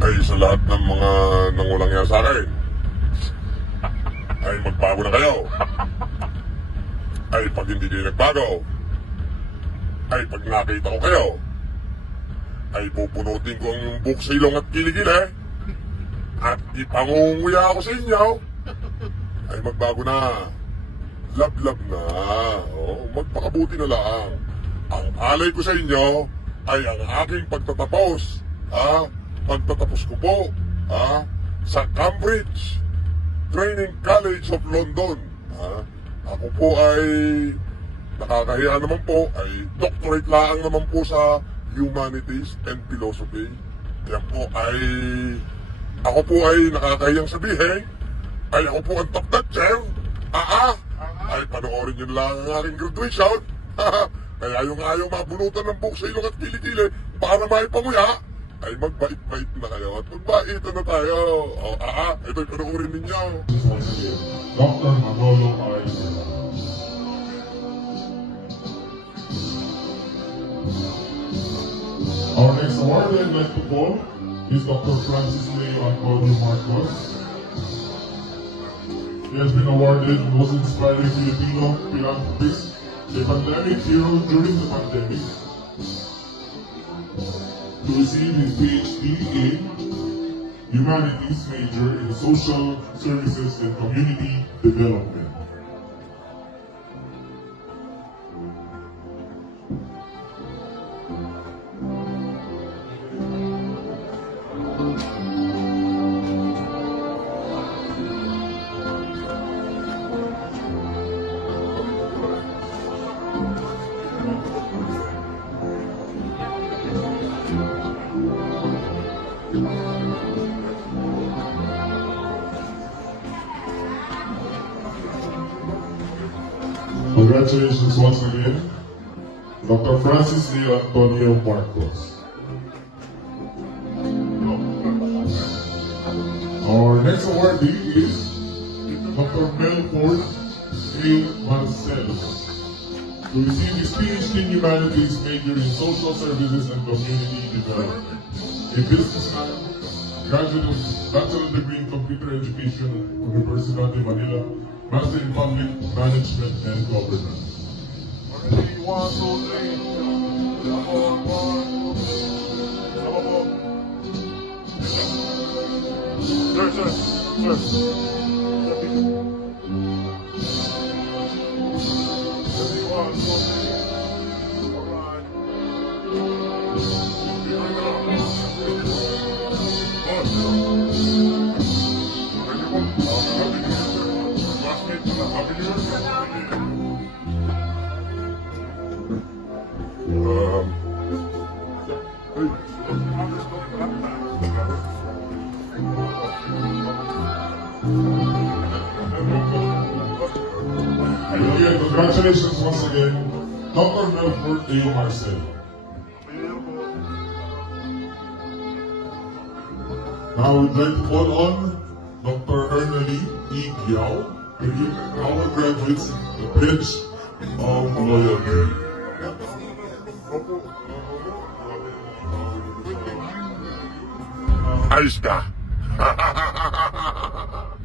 ay sa lahat ng mga nangulang yan sa akin, ay magbago na kayo. Ay pag hindi kayo nagbago, ay pag nakita ko kayo, ay pupunutin ko ang yung buhok sa ilong at kilikili at ipangunguya ako sa inyo. Ay magbago na. Lablab na. Magpakabuti na lang. Ang alay ko sa inyo ay ang aking pagtatapos. Pagtatapos ko po sa Cambridge Training College of London. Ako po ay nakakahiya naman po, ay doctorate lang naman po sa Humanities and Philosophy. Yan po ay ako po ay nakakahiyang sabihin ay ako po ang top notcher. Ay panoorin nyo lang ang aking graduation. Kaya yung ayaw mabunutan ng buhok sa ilong at kilikili para maipanguya, ay magbait-bait na kayo at magbaitan na tayo. Ito'y panoorin ninyo. Dr. Manolo I. Our next award I'd like to call is Dr. Francis Leo Antonio Marcos. He has been awarded Most Inspiring Filipino Philanthropist, a pandemic hero during the pandemic, to receive his PhD in Humanities major in Social Services and Community Development. Congratulations once again, Dr. Francis Leo Antonio Marcos. Our next awardee is Dr. Melford A. Marcelos, to receive his PhD in Humanities major in Social Services and Community Development. A businessman, graduate of Bachelor degree in Computer Education, Universidad de Manila, Master in Public Management and Governance. Again, congratulations once again, Dr. Melford A. Marcel. Now we'd like to call on Dr. Ernely E. Giao to give our graduates the pledge of loyalty. Ayos ka.